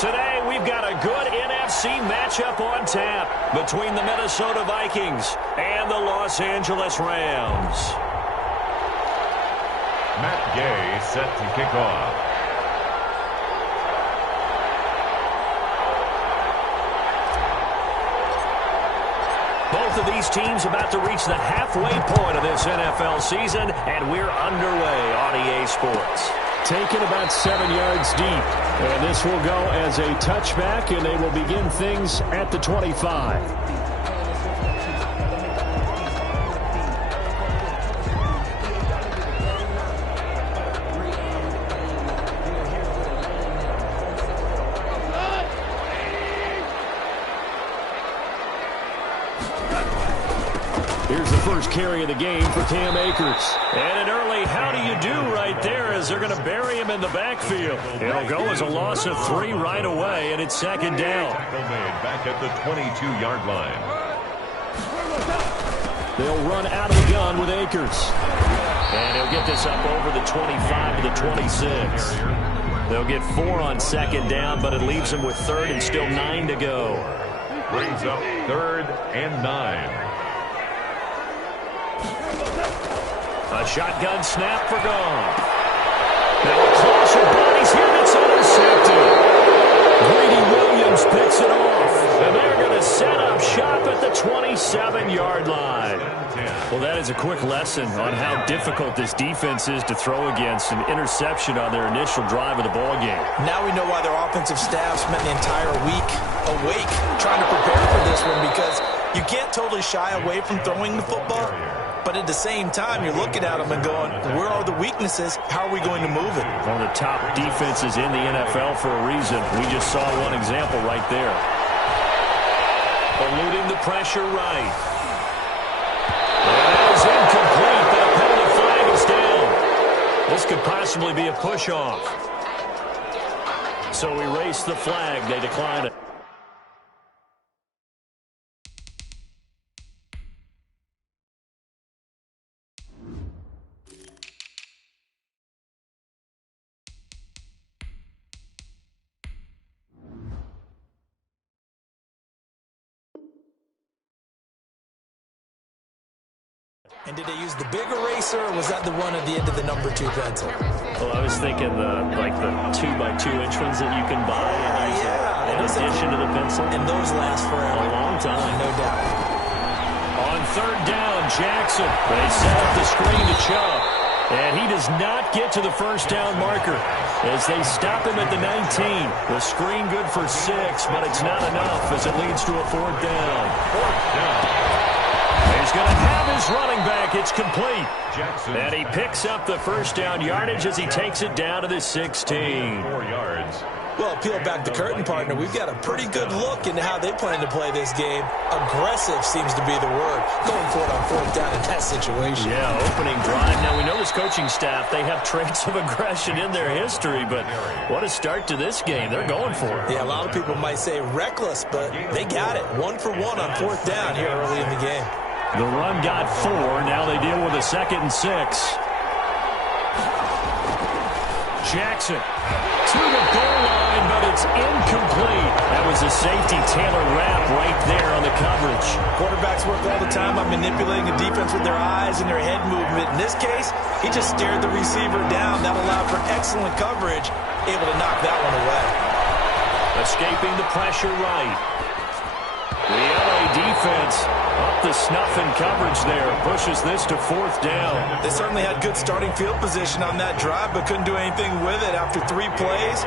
Today, we've got a good NFC matchup on tap between the Minnesota Vikings and the Los Angeles Rams. Matt Gay set to kick off. Both of these teams about to reach the halfway point of this NFL season, and we're underway on EA Sports. Taken about 7 yards deep, and this will go as a touchback, and they will begin things at the 25. Here's the first carry of the game for Cam Akers. And an early how do you do right there as they're going to bury him in the backfield. It'll go as a loss of 3 right away, and it's second down. Tackle made back at the 22-yard line. They'll run out of the gun with Akers. And he'll get this up over the 25 to the 26. They'll get 4 on second down, but it leaves them with third and still 9 to go. Brings up 3rd and 9. A shotgun snap for gone. Now a clash of bodies here that's intercepted. Greedy Williams picks it off. And they're going to set up shop at the 27-yard line. Well, that is a quick lesson on how difficult this defense is to throw against. An interception on their initial drive of the ballgame. Now we know why their offensive staff spent the entire week awake trying to prepare for this one, because you can't totally shy away from throwing the football. But at the same time, you're looking at them and going, where are the weaknesses? How are we going to move it? One of the top defenses in the NFL for a reason. We just saw one example right there. Eluding the pressure right. That is incomplete, but a penalty flag is down. This could possibly be a push-off. So we race the flag. They decline it. And did they use the big eraser, or was that the one at the end of the number 2 pencil? Well, I was thinking the 2x2-inch ones that you can buy in addition to the pencil. And those last forever. A long time. No doubt. On 3rd down, Jackson. They set up the screen to Chubb. And he does not get to the first down marker as they stop him at the 19. The screen good for 6, but it's not enough as it leads to a 4th down. 4th down. He's going to have his running back. It's complete. Jackson. And he picks up the first down yardage as he takes it down to the 16. 4 yards. Well, peel back the curtain, partner. We've got a pretty good look into how they plan to play this game. Aggressive seems to be the word. Going for it on 4th down in that situation. Yeah, opening drive. Now, we know this coaching staff, they have traits of aggression in their history, but what a start to this game. They're going for it. Yeah, a lot of people might say reckless, but they got it. 1 for 1 on 4th down here early in the game. The run got 4. Now they deal with a 2nd and 6. Jackson to the goal line, but it's incomplete. That was a safety Taylor Rapp right there on the coverage. Quarterbacks work all the time on manipulating the defense with their eyes and their head movement. In this case, he just stared the receiver down. That allowed for excellent coverage, able to knock that one away. Escaping the pressure right. The LA defense up the snuff in coverage there. Pushes this to 4th down. They certainly had good starting field position on that drive, but couldn't do anything with it after 3 plays.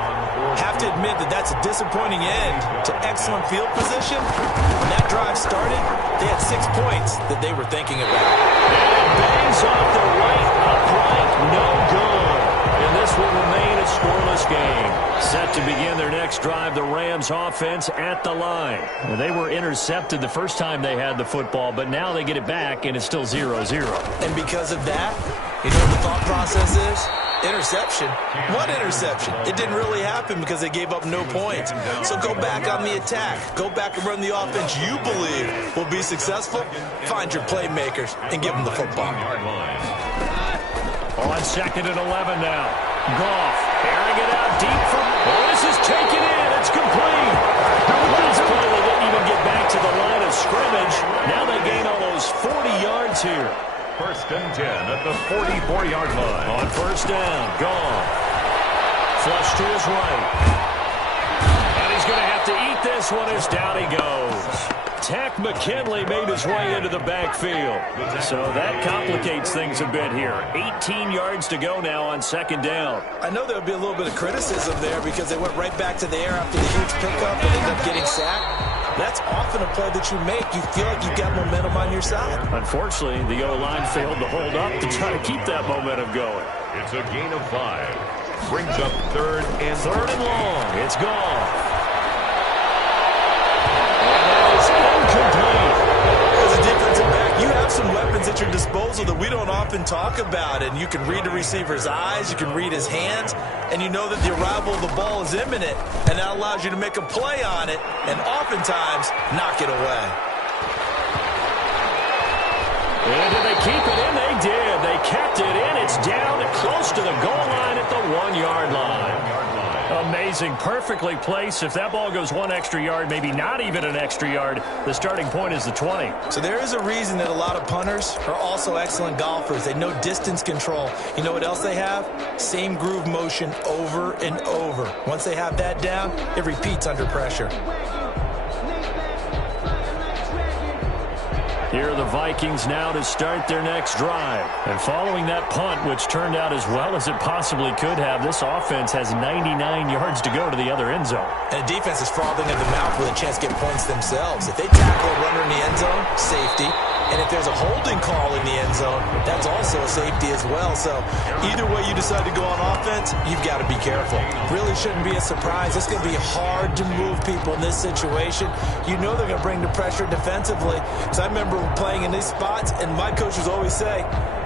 Have to admit that that's a disappointing end to excellent field position. When that drive started, they had 6 points that they were thinking about. And it bangs off the right upright. No good. And this will remain a scoreless game. Set to begin their next drive, the Rams offense at the line. And they were intercepted the first time they had the football, but now they get it back, and it's still 0-0. And because of that, you know what the thought process is? Interception. What interception? It didn't really happen because they gave up no points. So go back on the attack. Go back and run the offense you believe will be successful. Find your playmakers and give them the football. On 2nd and 11 now. Goff airing it out deep for... Oh, this is taken in. It's complete. 44-yard line. On first down, gone. Flush to his right. And he's going to have to eat this one as down he goes. Tack McKinley made his way into the backfield. So that complicates things a bit here. 18 yards to go now on second down. I know there would be a little bit of criticism there because they went right back to the air after the huge pickup and ended up getting sacked. That's often a play that you make. You feel like you've got momentum on your side. Unfortunately, the O-line failed to hold up to try to keep that momentum going. It's a gain of 5. Brings up third and long. It's gone. As a defensive back, you have some weapons at your disposal that we don't often talk about, and you can read the receiver's eyes, you can read his hands, and you know that the arrival of the ball is imminent, and that allows you to make a play on it and oftentimes knock it away. And did they keep it in? They did. They kept it in. It's down close to the goal line at the 1-yard line. Amazing. Perfectly placed. If that ball goes 1 extra yard, maybe not even an extra yard, the starting point is the 20. So there is a reason that a lot of punters are also excellent golfers. They know distance control. You know what else they have? Same groove motion over and over. Once they have that down, it repeats under pressure. Here are the Vikings now to start their next drive. And following that punt, which turned out as well as it possibly could have, this offense has 99 yards to go to the other end zone. And the defense is frothing at the mouth with a chance to get points themselves. If they tackle a runner in the end zone, safety. And if there's a holding call in the end zone, that's also a safety as well. So either way you decide to go on offense, you've got to be careful. Really shouldn't be a surprise. It's going to be hard to move people in this situation. You know they're going to bring the pressure defensively. Because I remember playing in these spots, and my coaches always say,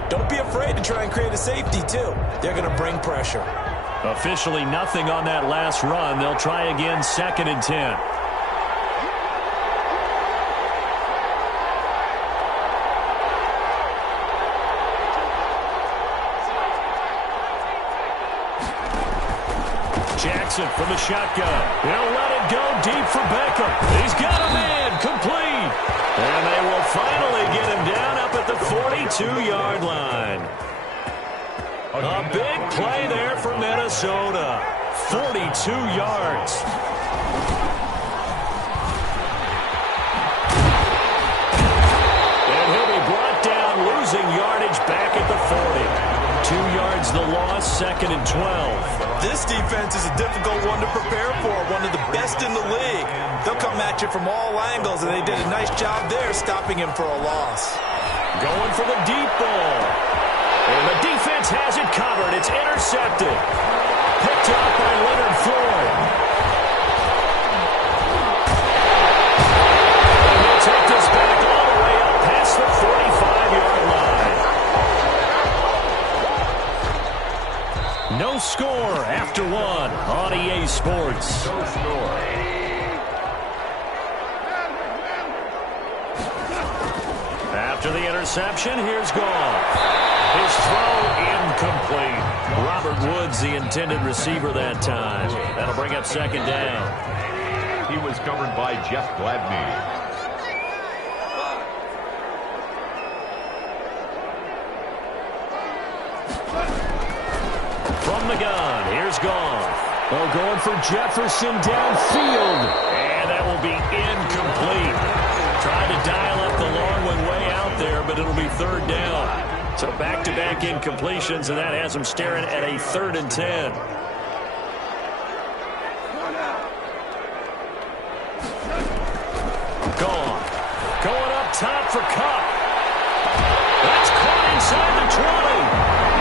don't be afraid to try and create a safety too. They're going to bring pressure. Officially nothing on that last run. They'll try again, 2nd and 10. Jackson from the shotgun. He'll let it go deep for Beckham. He's got a man, complete. And they will finally get him down up at the 42-yard line. A big play there for Minnesota. 42 yards. And he'll be brought down, losing yardage back at the 40. 2 yards the loss, 2nd and 12. This defense is a difficult one to prepare for, one of the best in the league. They'll come at you from all angles, and they did a nice job there stopping him for a loss. Going for the deep ball. And the defense has it covered. It's intercepted. Picked up by Leonard Floyd. And they'll take this back all the way up past the 45-yard line. No score after 1 on EA Sports. no score. After the interception, here's Goff. His throw incomplete. Robert Woods, the intended receiver that time. That'll bring up 2nd down. He was covered by Jeff Gladney. From the gun, here's Goff. Oh, going for Jefferson downfield. And that will be incomplete. Tried to dial up the long one way out there, but it'll be 3rd down. So back-to-back incompletions, and that has them staring at a 3rd and 10. Gone. Going up top for Cup. That's caught inside the 20.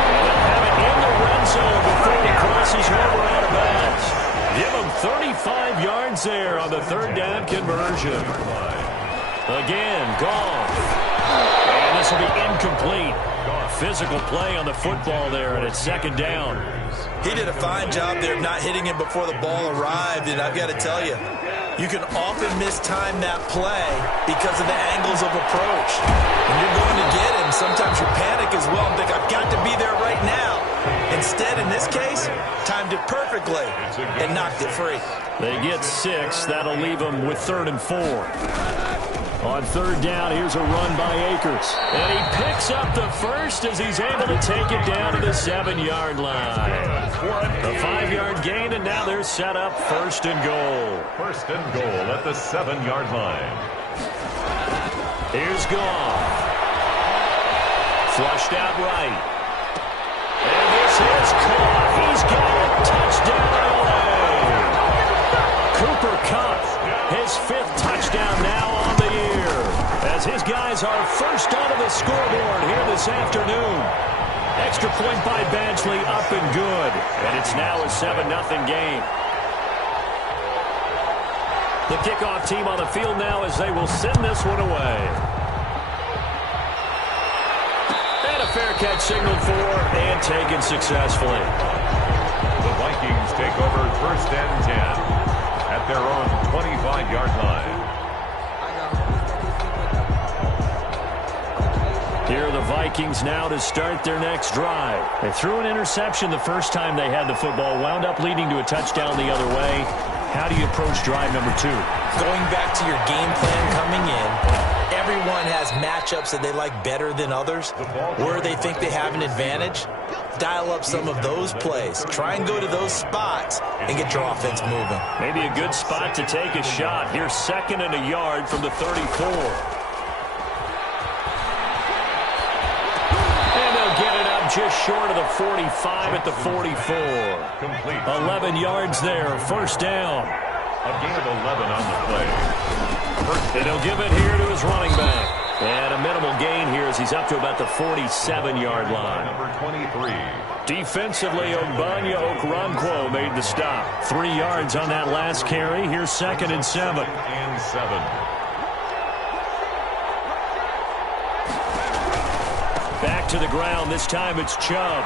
And they'll have it in the red zone before he crosses over out of bounds. Give him 35 yards there on the 3rd down conversion. Again, Goff. And this will be incomplete. Physical play on the football there, and it's 2nd down. He did a fine job there of not hitting him before the ball arrived, and I've got to tell you, you can often mistime that play because of the angles of approach. When you're going to get him, sometimes you panic as well and think, I've got to be there right now. Instead, in this case, timed it perfectly and knocked it free. They get 6. That'll leave them with 3rd and 4. On third down, here's a run by Akers. And he picks up the first as he's able to take it down to the 7-yard line. A 5-yard gain, and now they're set up first and goal. First and goal at the 7-yard line. Here's Goff. Flushed out right. And this is caught. He's got it. Touchdown, LA. Cooper Kupp, his 5th touchdown now on the year, as his guys are first onto the scoreboard here this afternoon. Extra point by Badgley, up and good. And it's now a 7-0 game. The kickoff team on the field now as they will send this one away. And a fair catch signaled for and taken successfully. The Vikings take over first and 10 at their own 25-yard line. Here are the Vikings now to start their next drive. They threw an interception the first time they had the football, wound up leading to a touchdown the other way. How do you approach drive number 2? Going back to your game plan coming in, everyone has matchups that they like better than others. Where they think they have an advantage, dial up some of those plays. Try and go to those spots and get your offense moving. Maybe a good spot to take a shot. Here's 2nd and a yard from the 34. Just short of the 45 at the 44. Complete. 11 yards there, first down. A gain of 11 on the play. And he'll give it here to his running back. And a minimal gain here as he's up to about the 47-yard line. Number 23. Defensively, Ogbanya Okoronkwo made the stop. 3 yards on that last carry. Here's 2nd and 7. And 7. Back to the ground. This time it's Chubb.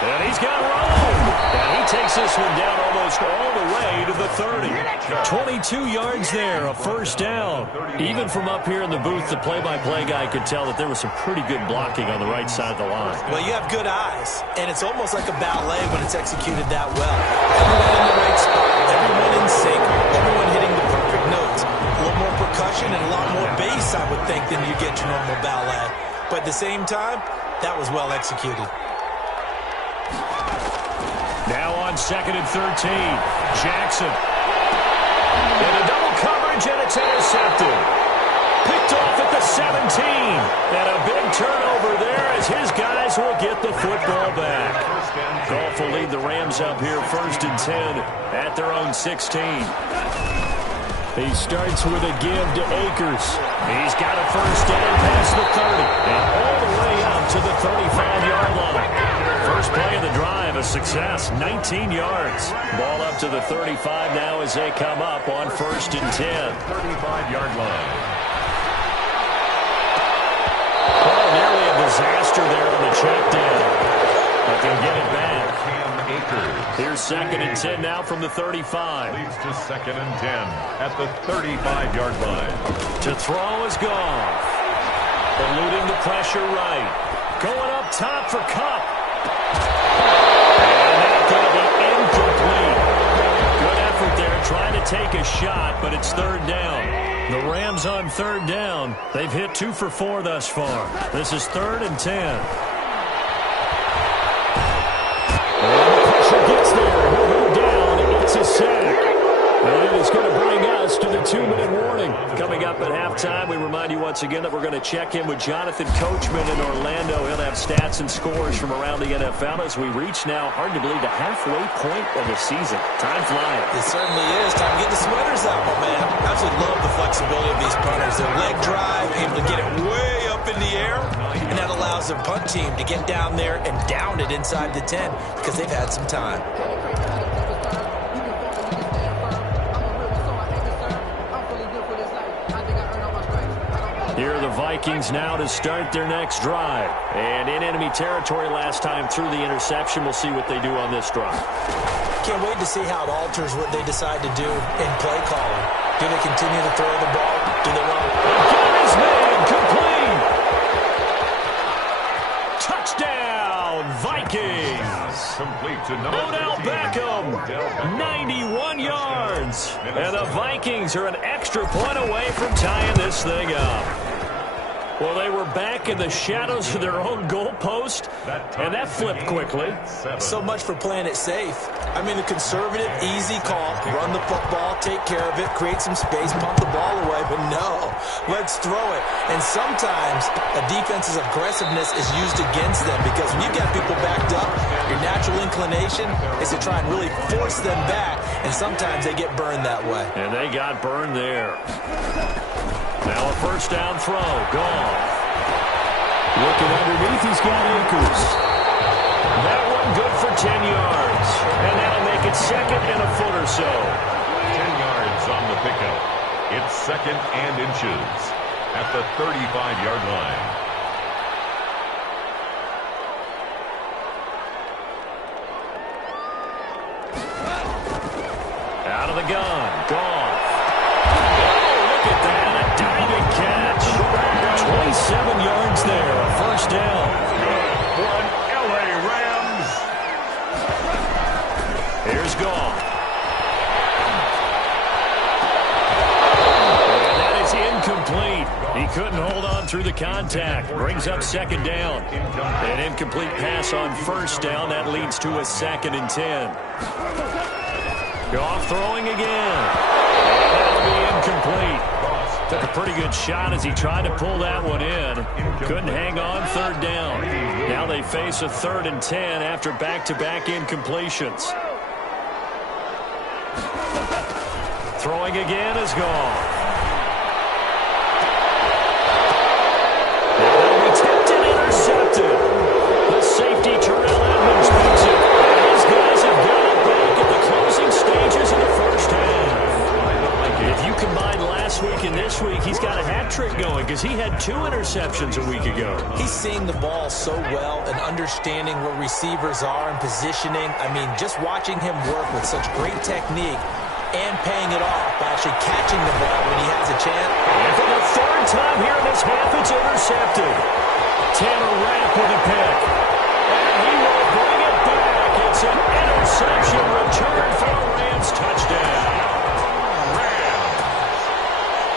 And he's got room. And he takes this one down almost all the way to the 30. 22 yards there, a first down. Even from up here in the booth, the play-by-play guy could tell that there was some pretty good blocking on the right side of the line. Well, you have good eyes, and it's almost like a ballet when it's executed that well. Everyone in the right spot, everyone in sync, everyone hitting the perfect notes. A little more percussion and a lot more bass, I would think, than you get your normal ballet. But at the same time, that was well executed. Now on 2nd and 13, Jackson. Into double coverage, and it's intercepted. Picked off at the 17. And a big turnover there as his guys will get the football back. Goff will lead the Rams up here 1st and 10 at their own 16. He starts with a give to Akers. He's got a first down past the 30 and all the way up to the 35-yard line. First play of the drive, a success, 19 yards. Ball up to the 35 now as they come up on 1st and 10. 35-yard line. Oh, nearly a disaster there on the check down. But they'll get it back. Here's 2nd and 10 now from the 35. Leads to 2nd and 10 at the 35-yard line. To throw is Goff. Eluding the pressure right. Going up top for Kupp. And that's going to be incomplete. Good effort there trying to take a shot, but it's 3rd down. The Rams on 3rd down. They've hit 2 for 4 thus far. This is 3rd and 10. Gets there, he'll go down, it's a sack. And it's going to bring us to the 2-minute warning. Coming up at halftime, we remind you once again that we're going to check in with Jonathan Coachman in Orlando. He'll have stats and scores from around the NFL as we reach now, hard to believe, the halfway point of the season. Time flying. It certainly is. Time to get the sweaters out, my man. Absolutely love the flexibility of these punters. Their leg drive, able to get it way up in the air, and that allows their punt team to get down there and down it inside the 10 because they've had some time. Here are the Vikings now to start their next drive. And in enemy territory last time through the interception. We'll see what they do on this drive. Can't wait to see how it alters what they decide to do in play calling. Do they continue to throw the ball? Do they want to... Again is made complete. Touchdown, Vikings. complete to number Odell 15. Beckham, 91 yards. And the Vikings are an extra point away from tying this thing up. Well, they were back in the shadows of their own goalpost, and that flipped quickly. So much for playing it safe. I mean, the conservative, easy call, run the football, take care of it, create some space, pump the ball away, but no, let's throw it. And sometimes a defense's aggressiveness is used against them because when you've got people backed up, your natural inclination is to try and really force them back, and sometimes they get burned that way. And they got burned there. Now a first down throw, gone. Looking underneath, he's got Akers. That one good for 10 yards. And that'll make it second and a foot or so. 10 yards on the pickup. It's second and inches at the 35-yard line. Out of the gun, gone. Look at that, a diving catch. 27 yards there, a first down. One LA Rams. Here's Goff. And that is incomplete. He couldn't hold on through the contact. Brings up second down. An incomplete pass on first down. That leads to a 2nd and 10. Goff throwing again. And that'll be incomplete. Took a pretty good shot as he tried to pull that one in. Couldn't hang on third down. Now they face a 3rd and 10 after back-to-back incompletions. Throwing again is Goff. And that'll be tipped and intercepted. The safety Terrell Edmonds picks it. And these guys have got it back at the closing stages of the first half. If you combine last week and this week, he's got a hat trick going because he had 2 interceptions a week ago. He's seeing the ball so well and understanding where receivers are and positioning. I mean, just watching him work with such great technique and paying it off by actually catching the ball when he has a chance. And for the 3rd time here in this half, it's intercepted. Tanner Rapp with a pick. And he will bring it back. It's an interception return for a Rams touchdown.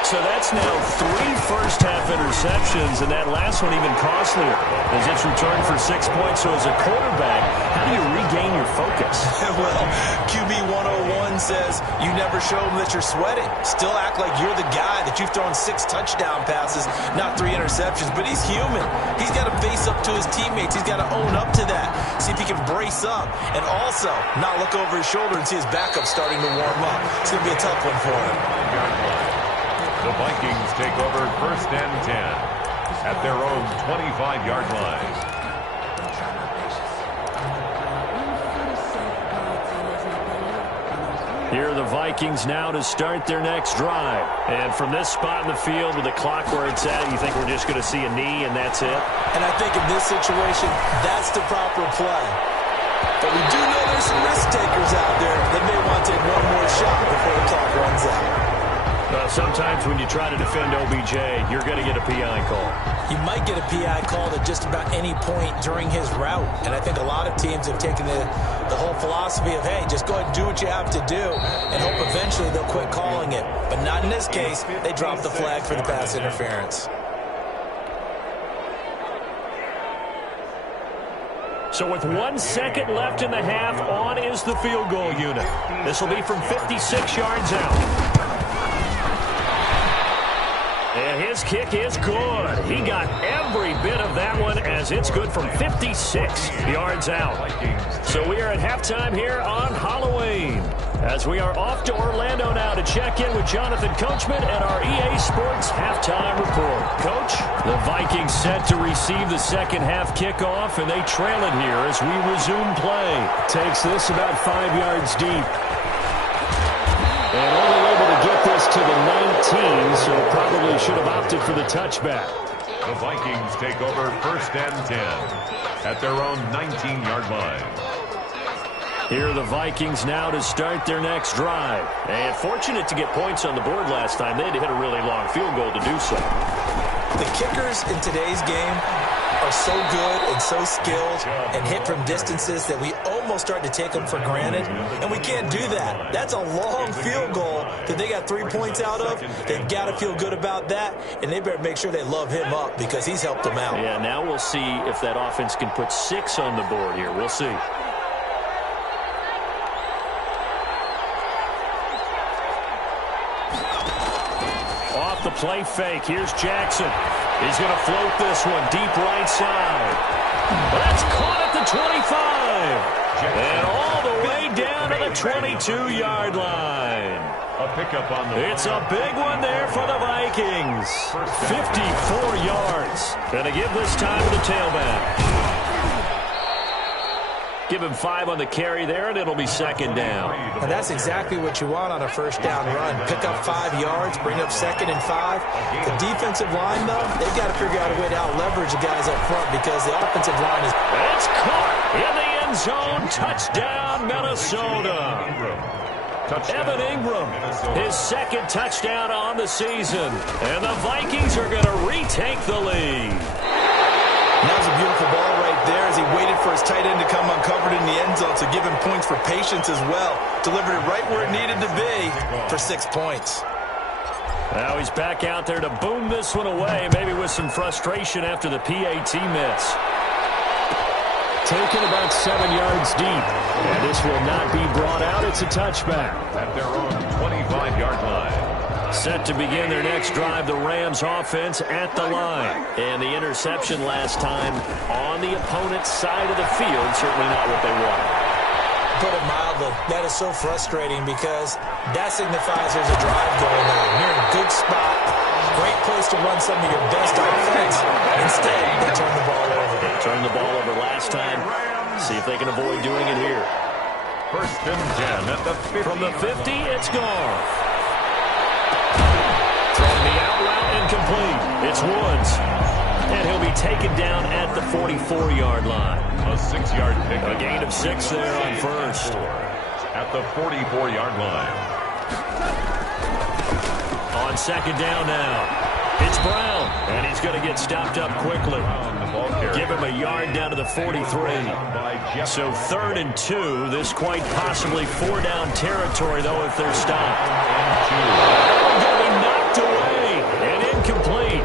So that's now 3 first-half interceptions, and that last one even costlier as it's returned for 6 points. So as a quarterback, how do you regain your focus? Well, QB 101 says you never show him that you're sweating. Still act like you're the guy that you've thrown 6 touchdown passes, not 3 interceptions. But he's human. He's got to face up to his teammates. He's got to own up to that. See if he can brace up. And also not look over his shoulder and see his backup starting to warm up. It's going to be a tough one for him. The Vikings take over first and 10 at their own 25-yard line. Here are the Vikings now to start their next drive. And from this spot in the field with the clock where it's at, you think we're just going to see a knee and that's it? And I think in this situation, that's the proper play. But we do know there's some risk takers out there that may want to take one more shot before the clock runs out. Sometimes when you try to defend OBJ, you're going to get a PI call. You might get a PI call at just about any point during his route. And I think a lot of teams have taken the whole philosophy of, hey, just go ahead and do what you have to do and hope eventually they'll quit calling it. But not in this case. They dropped the flag for the pass interference. So with 1 second left in the half, on is the field goal unit. This will be from 56 yards out. And his kick is good. He got every bit of that one as it's good from 56 yards out. So we are at halftime here on Halloween as we are off to Orlando now to check in with Jonathan Coachman and our EA Sports halftime report. Coach, the Vikings set to receive the second half kickoff, and they trail it here as we resume play. Takes this about 5 yards deep. And only able to get this to the 19, so probably should have opted for the touchback. The Vikings take over first and 10 at their own 19-yard line. Here are the Vikings now to start their next drive. And fortunate to get points on the board last time. They had to hit a really long field goal to do so. The kickers in today's game are so good and so skilled and hit from distances that we almost start to take them for granted, and we can't do that. That's a long field goal that they got 3 points out of. They've got to feel good about that, and they better make sure they love him up because he's helped them out. Yeah, now we'll see if that offense can put 6 on the board here. We'll see. Off the play fake. Here's Jackson. He's going to float this one deep right side. That's caught at the 25. And all the way down to the 22-yard line. A pickup on the... It's a big one there for the Vikings. 54 yards. Going to give this time to the tailback. Give him 5 on the carry there, and it'll be second down. And that's exactly what you want on a first down run. Pick up 5 yards, bring up 2nd and 5. The defensive line, though, they've got to figure out a way to out-leverage the guys up front because the offensive line is... It's caught in the end zone. Touchdown, Minnesota. Evan Ingram, his 2nd touchdown on the season. And the Vikings are going to retake the lead. That was a beautiful ball right there as he waited for his tight end to come uncovered in the end zone to give him points for patience as well. Delivered it right where it needed to be for 6 points. Now he's back out there to boom this one away, maybe with some frustration after the PAT miss. Taken about 7 yards deep. And this will not be brought out. It's a touchback. At their own 25-yard line. Set to begin their next drive, the Rams offense at the line. And the interception last time on the opponent's side of the field, certainly not what they wanted. Put it mildly, that is so frustrating because that signifies there's a drive going on. You're in a good spot, great place to run some of your best offense. Instead, they turn the ball over. They turned the ball over last time. See if they can avoid doing it here. 1st and 10 at the 50. From the 50, it's gone. From the out route, incomplete. It's Woods. And he'll be taken down at the 44-yard line. A 6-yard pick. A gain of 6 there on first. At the 44-yard line. On second down now. It's Brown. And he's going to get stopped up quickly. Give him a yard down to the 43. So 3rd and 2. This quite possibly 4-down territory, though, if they're stopped. Going to be knocked away and incomplete.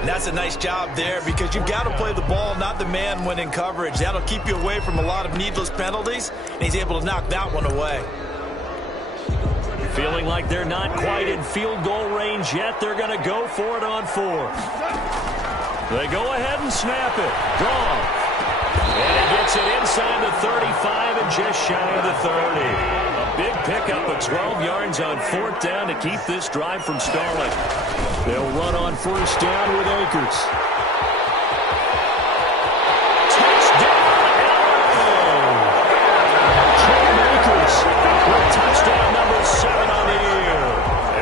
And that's a nice job there because you've got to play the ball, not the man when in coverage. That'll keep you away from a lot of needless penalties, and he's able to knock that one away. Feeling like they're not quite in field goal range yet. They're going to go for it on 4th. They go ahead and snap it. Gone. And he gets it inside the 35 and just shy of the 30. A big pickup of 12 yards on 4th down to keep this drive from stalling. They'll run on 1st down with Akers. Touchdown, Cam Akers with touchdown number 7 on the year.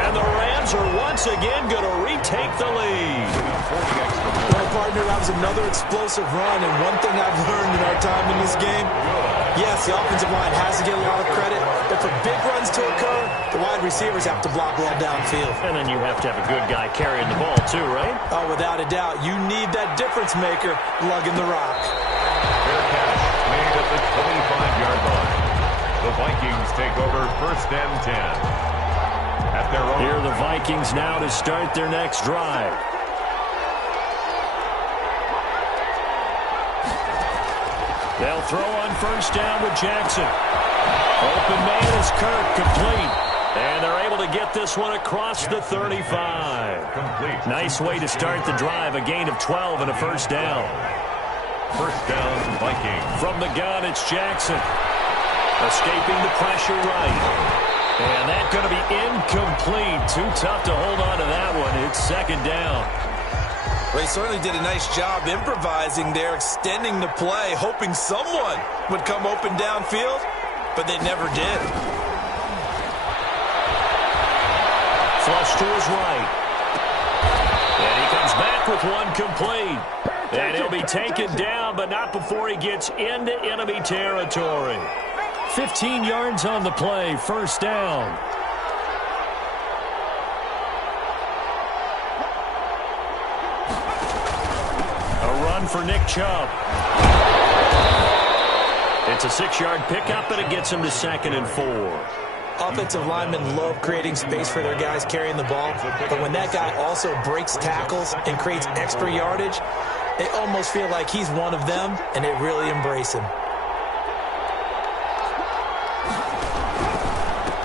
And the Rams are once again going to retake the lead. Well, partner, that was another explosive run, and one thing I've learned in our time in this game, yes, the offensive line has to get a lot of credit, but for big runs to occur, the wide receivers have to block well downfield. And then you have to have a good guy carrying the ball too, right? Oh, without a doubt. You need that difference maker lugging the rock. Fair catch made at the 25-yard line. The Vikings take over 1st and 10. At their own... Here are the Vikings now to start their next drive. They'll throw on 1st down with Jackson. Open man is Kirk, complete. And they're able to get this one across the 35. Complete. Nice way to start the drive, a gain of 12 and a 1st down. 1st down, Vikings. From the gun, it's Jackson. Escaping the pressure right. And that's going to be incomplete. Too tough to hold on to that one. It's 2nd down. Well, he certainly did a nice job improvising there, extending the play, hoping someone would come open downfield, but they never did. Flush to his right. And he comes back with one complete. And he'll be taken down, but not before he gets into enemy territory. 15 yards on the play, 1st down. run for Nick Chubb. It's a 6-yard pickup, and it gets him to 2nd and 4. Offensive linemen love creating space for their guys carrying the ball, but when that guy also breaks tackles and creates extra yardage, they almost feel like he's one of them, and they really embrace him.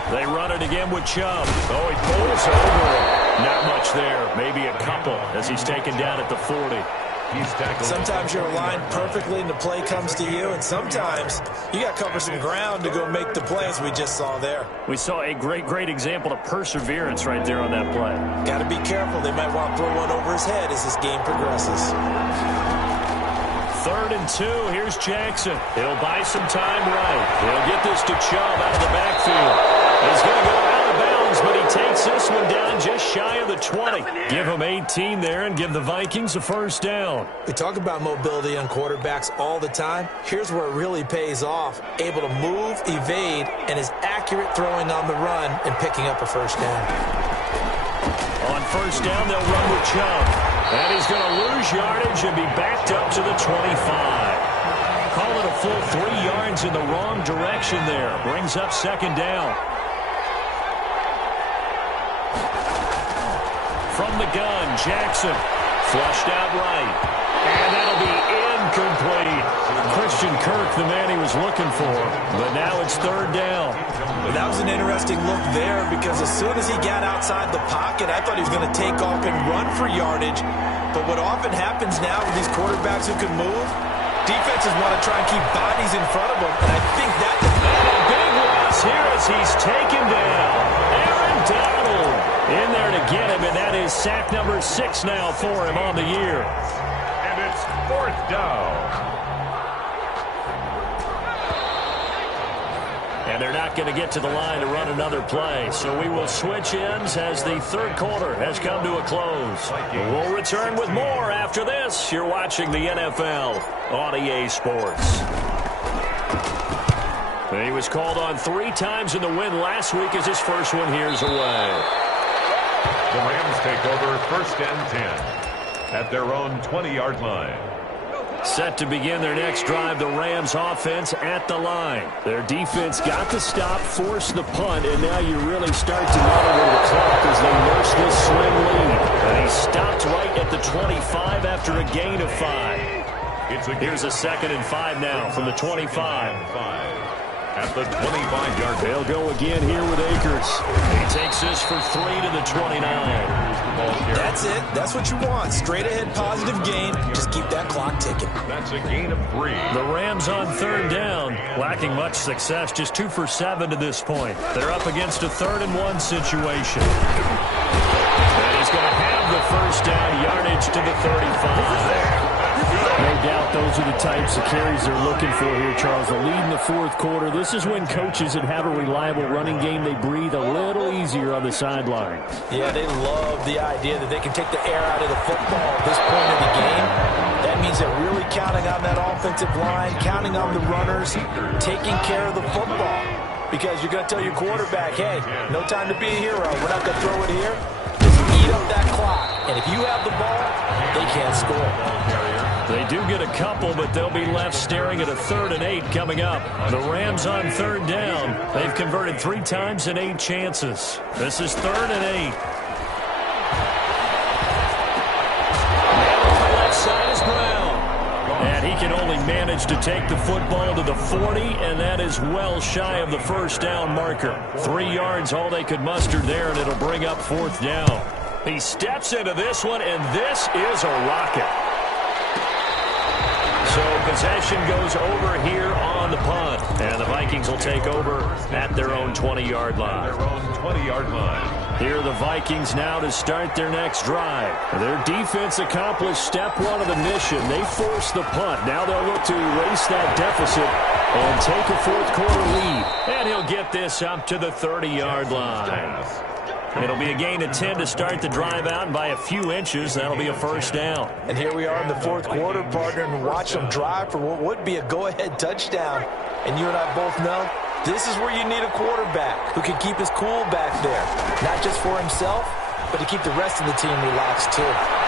They run it again with Chubb. Oh, he pulls over it. Not much there. Maybe a couple as he's taken down at the 40. Sometimes you're aligned perfectly and the play comes to you, and sometimes you got to cover some ground to go make the plays we just saw there. We saw a great example of perseverance right there on that play. Got to be careful. They might want to throw one over his head as this game progresses. 3rd and 2. Here's Jackson. He'll buy some time right. He'll get this to Chubb out of the backfield. He's going to go out of bounds, but he takes this one down just shy of the 20. Give him 18 there and give the Vikings a 1st down. We talk about mobility on quarterbacks all the time. Here's where it really pays off. Able to move, evade, and is accurate throwing on the run and picking up a 1st down. On 1st down, they'll run with Chubb. And he's going to lose yardage and be backed up to the 25. Call it a full 3 yards in the wrong direction there. Brings up 2nd down. From the gun, Jackson flushed out right. And that'll be incomplete. Christian Kirk, the man he was looking for. But now it's 3rd down. That was an interesting look there because as soon as he got outside the pocket, I thought he was going to take off and run for yardage. But what often happens now with these quarterbacks who can move, defenses want to try and keep bodies in front of them. And I think that a big loss here as he's taken down. Aaron Donald in there to get him, and that is sack number 6 now for him on the year. And it's 4th down. And they're not going to get to the line to run another play. So we will switch ends as the 3rd quarter has come to a close. We'll return with more after this. You're watching the NFL on EA Sports. He was called on 3 times in the win last week as his first one here's away. The Rams take over 1st and 10 at their own 20-yard line. Set to begin their next drive, the Rams offense at the line. Their defense got the stop, forced the punt, and now you really start to monitor the clock as they nurse this slim lead. And he stopped right at the 25 after a gain of 5. Here's a 2nd and 5 now from the 25. At the 25-yard. They'll go again here with Akers. He takes this for 3 to the 29. That's it. That's what you want. Straight ahead positive gain. Just keep that clock ticking. That's a gain of 3. The Rams on 3rd down. Lacking much success. Just 2 for 7 to this point. They're up against a 3rd and 1 situation. And he's going to have the 1st down yardage to the 35. No doubt those are the types of carries they're looking for here, Charles. The lead in the 4th quarter. This is when coaches that have a reliable running game, they breathe a little easier on the sideline. Yeah, they love the idea that they can take the air out of the football at this point in the game. That means they're really counting on that offensive line, counting on the runners, taking care of the football. Because you're going to tell your quarterback, hey, no time to be a hero. We're not going to throw it here. Just eat up that clock. And if you have the ball, they can't score. They do get a couple, but they'll be left staring at a 3rd and 8 coming up. The Rams on 3rd down. They've converted 3 times in 8 chances. This is 3rd and 8. On the left side is Brown. And he can only manage to take the football to the 40, and that is well shy of the 1st down marker. 3 yards, all they could muster there, and it'll bring up 4th down. He steps into this one, and this is a rocket. So possession goes over here on the punt. And the Vikings will take over at their own 20-yard line. Here are the Vikings now to start their next drive. Their defense accomplished step 1 of the mission. They forced the punt. Now they'll look to erase that deficit and take a 4th quarter lead. And he'll get this up to the 30-yard line. It'll be a gain of 10 to start the drive out, and by a few inches, that'll be a 1st down. And here we are in the 4th quarter, partner, and watch them drive for what would be a go-ahead touchdown. And you and I both know this is where you need a quarterback who can keep his cool back there. Not just for himself, but to keep the rest of the team relaxed, too.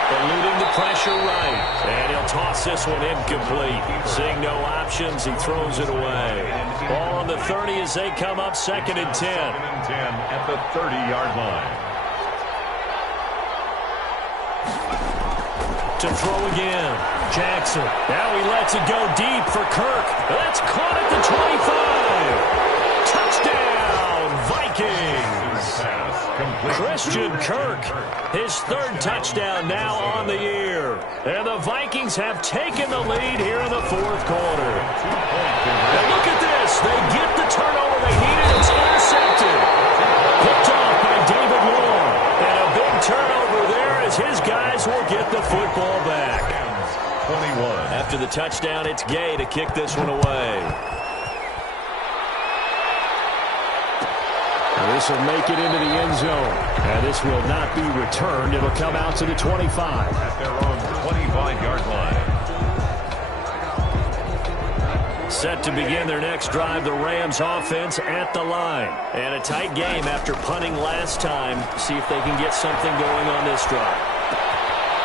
Eluding the pressure right. And he'll toss this one incomplete. Seeing no options, he throws it away. Ball on the 30 as they come up 2nd and 10. 2nd and 10 at the 30-yard line. To throw again. Jackson. Now he lets it go deep for Kirk. That's caught at the 25. Touchdown, Vikings. Christian Kirk, his 3rd touchdown now on the year. And the Vikings have taken the lead here in the 4th quarter. And look at this. They get the turnover they needed. It's intercepted. Picked off by David Moore. And a big turnover there as his guys will get the football back. 21. After the touchdown, it's Gay to kick this one away. This will make it into the end zone. And this will not be returned. It'll come out to the 25. At their own 25-yard line. Set to begin their next drive, the Rams offense at the line. And a tight game after punting last time. See if they can get something going on this drive.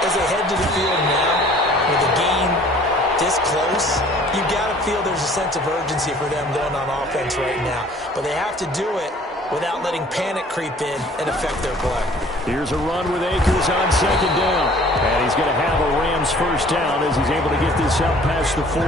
As they head to the field now, with the game this close, you got to feel there's a sense of urgency for them going on offense right now. But they have to do it without letting panic creep in and affect their play. Here's a run with Akers on 2nd down. And he's going to have a Rams first down as he's able to get this up past the 40.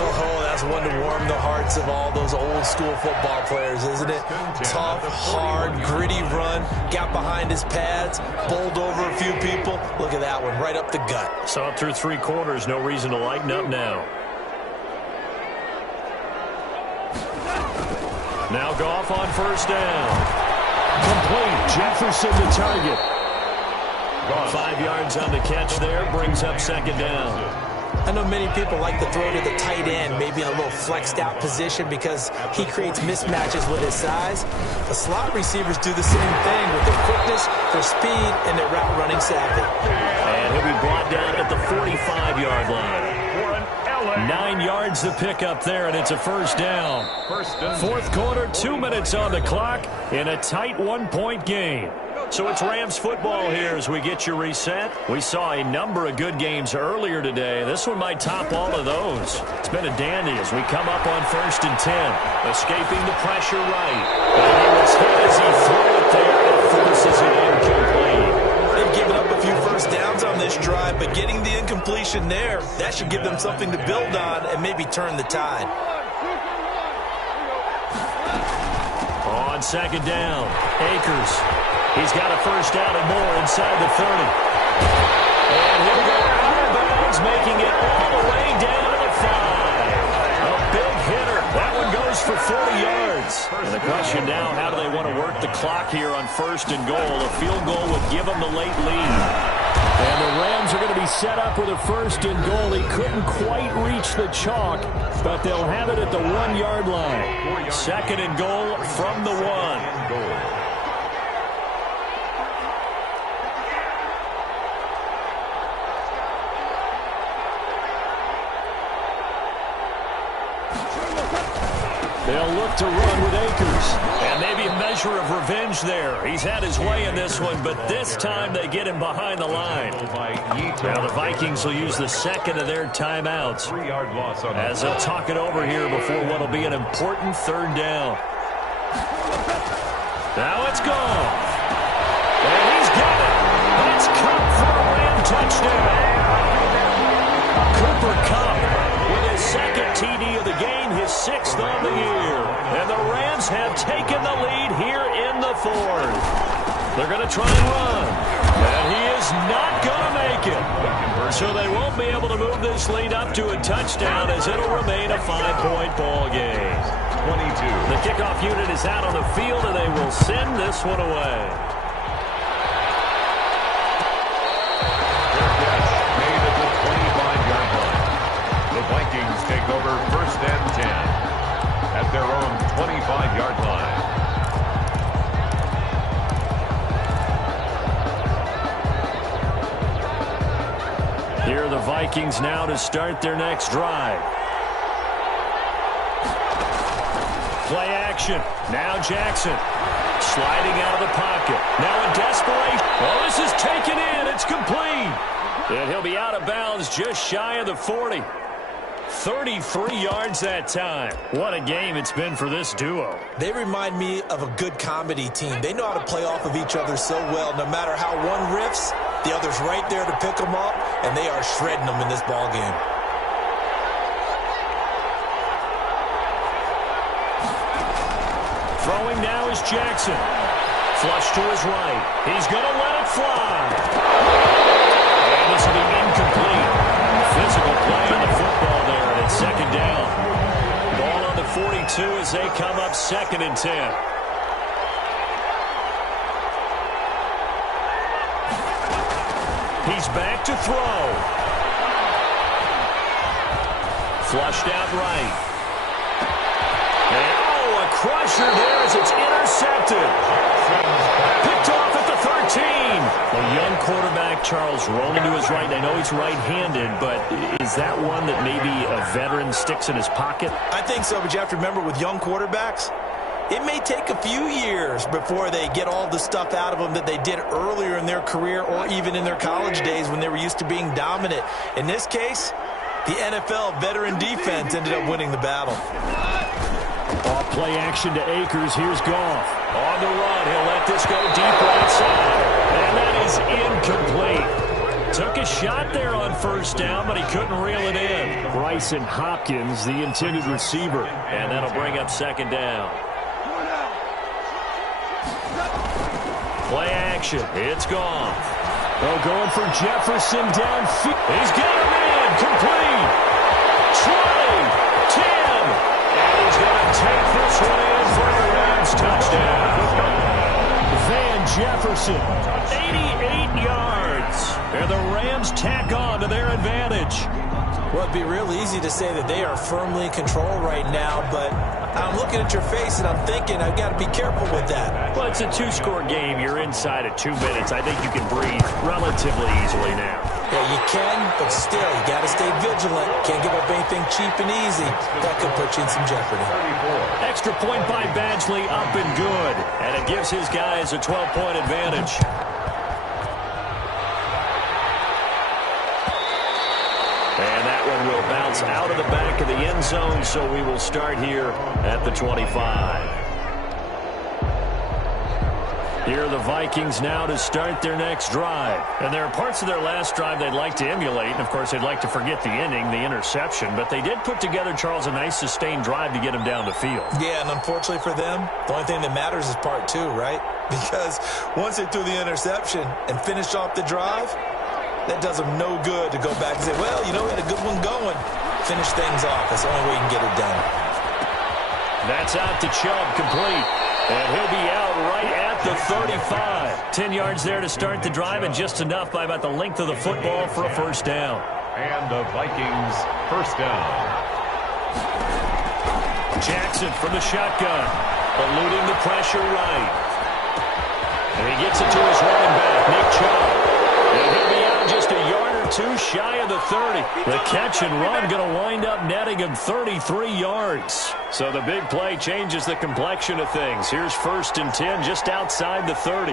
Oh, that's one to warm the hearts of all those old school football players, isn't it? Tough, hard, gritty run. Got behind his pads, bowled over a few people. Look at that one, right up the gut. Saw it through 3 quarters. No reason to lighten up now. Now Goff on first down. Complete. Jefferson the target. 5 yards on the catch there. Brings up 2nd down. I know many people like to throw to the tight end, maybe in a little flexed out position because he creates mismatches with his size. The slot receivers do the same thing with their quickness, their speed, and their route running savvy. And he'll be brought down at the 45-yard line. 9 yards to pick up there, and it's a first down. 4th quarter, 2 minutes on the clock in a tight 1-point game. So it's Rams football here as we get you reset. We saw a number of good games earlier today. This one might top all of those. It's been a dandy as we come up on 1st and 10. Escaping the pressure right. And he was hit as he threw it there and forces it incomplete. They've given up a few first downs on this drive, but getting the incompletion there, that should give them something to build on and maybe turn the tide. On 2nd down, Akers. He's got a first down and more inside the 30. And he'll go out of bounds, making it all the way down to the 5. A big hitter. That one goes for 40 yards. And the question now, how do they want to work the clock here on 1st and goal? A field goal would give them the late lead. And the Rams are going to be set up with a 1st and goal. He couldn't quite reach the chalk, but they'll have it at the 1-yard line. 2nd and goal from the 1. They'll look to run with Akers. And maybe a measure of revenge there. He's had his way in this one, but this time they get him behind the line. Now the Vikings will use the 2nd of their timeouts as they'll talk it over here before what will be an important 3rd down. Now it's gone. And he's got it. That's Cup for a Ram touchdown. Cooper Kupp with his 2nd TD of the game, his 6th on the year. And the Rams have taken the lead here in the 4th. They're going to try and run. And he is not going to make it. So they won't be able to move this lead up to a touchdown as it'll remain a 5-point ball game. 22. The kickoff unit is out on the field, and they will send this one away. The Vikings take over 1st and 10 at their own 25-yard line. Here are the Vikings now to start their next drive. Play action. Now Jackson. Sliding out of the pocket. Now in desperation. Oh, this is taken in. It's complete. And he'll be out of bounds just shy of the 40. 33 yards that time. What a game it's been for this duo. They remind me of a good comedy team. They know how to play off of each other so well. No matter how one riffs, the other's right there to pick them up, and they are shredding them in this ball game. Throwing now is Jackson. Flush to his right. He's going to let it fly. And this will be incomplete. Physical play on the football there, and it's second down. Ball on the 42 as they come up 2nd and 10. He's back to throw. Flushed out right. And, a crusher there as it's intercepted. Picked off at the 13. A young quarterback, Charles, rolling to his right. I know he's right-handed, but is that one that maybe a veteran sticks in his pocket? I think so, but you have to remember with young quarterbacks, it may take a few years before they get all the stuff out of them that they did earlier in their career or even in their college days when they were used to being dominant. In this case, the NFL veteran defense ended up winning the battle. Off play action to Akers. Here's Goff. On the run. He'll let this go deep right side. And that is incomplete. Took a shot there on first down, but he couldn't reel it in. Bryson Hopkins, the intended receiver. And that'll bring up 2nd down. Play action. It's Goff. Oh, going for Jefferson downfield. He's got him in. Complete. 20. 10. And he's going to take this one in for a Rams touchdown. Van Jefferson, 88 yards. And the Rams tack on to their advantage. Well, it'd be real easy to say that they are firmly in control right now, but I'm looking at your face and I'm thinking I've got to be careful with that. Well, it's a 2-score game. You're inside at 2 minutes. I think you can breathe relatively easily now. Yeah, you can, but still, you got to stay vigilant. Can't give up anything cheap and easy. That could put you in some jeopardy. Extra point by Badgley, up and good. And it gives his guys a 12-point advantage. And that one will bounce out of the back of the end zone, so we will start here at the 25. Here are the Vikings now to start their next drive. And there are parts of their last drive they'd like to emulate. And, of course, they'd like to forget the inning, the interception. But they did put together, Charles, a nice sustained drive to get them down the field. Yeah, and unfortunately for them, the only thing that matters is part 2, right? Because once they threw the interception and finished off the drive, that does them no good to go back and say, well, you know, we had a good one going. Finish things off. That's the only way you can get it done. That's out to Chubb, complete. And he'll be out right at the 35. 10 yards there to start the drive, and just enough by about the length of the football for a first down. And the Vikings first down. Jackson from the shotgun, eluding the pressure right. And he gets it to his running back, Nick Chubb. And he'll be out just a yard or 2 shy of the 30. The catch and run going to wind up netting him 33 yards. So the big play changes the complexion of things. Here's 1st and 10 just outside the 30.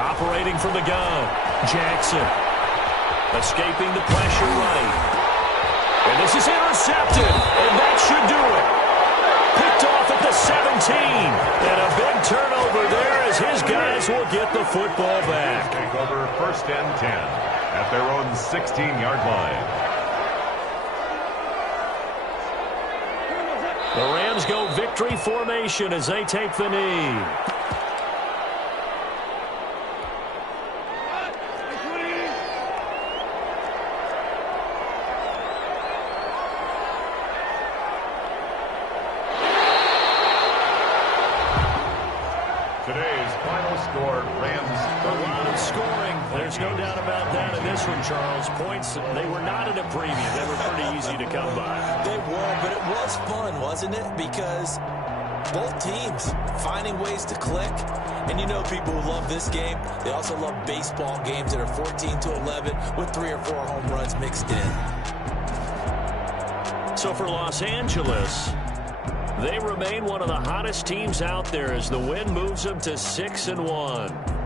Operating from the gun, Jackson. Escaping the pressure right. And this is intercepted. And that should do it. Picked off at the 17. And a big turnover there as his guys will get the football back. Take over 1st and 10 at their own 16-yard line. The Rams go victory formation as they take the knee. Today's final score, Rams 30. A lot of scoring. There's no doubt about that in this one, Charles. Points, they were not in a preview. They were pretty easy to come by. They were, but it was fun, wasn't it? Because both teams finding ways to click. And you know people who love this game, they also love baseball games that are 14-11 with 3 or 4 home runs mixed in. So for Los Angeles, They remain one of the hottest teams out there as the win moves them to 6-1.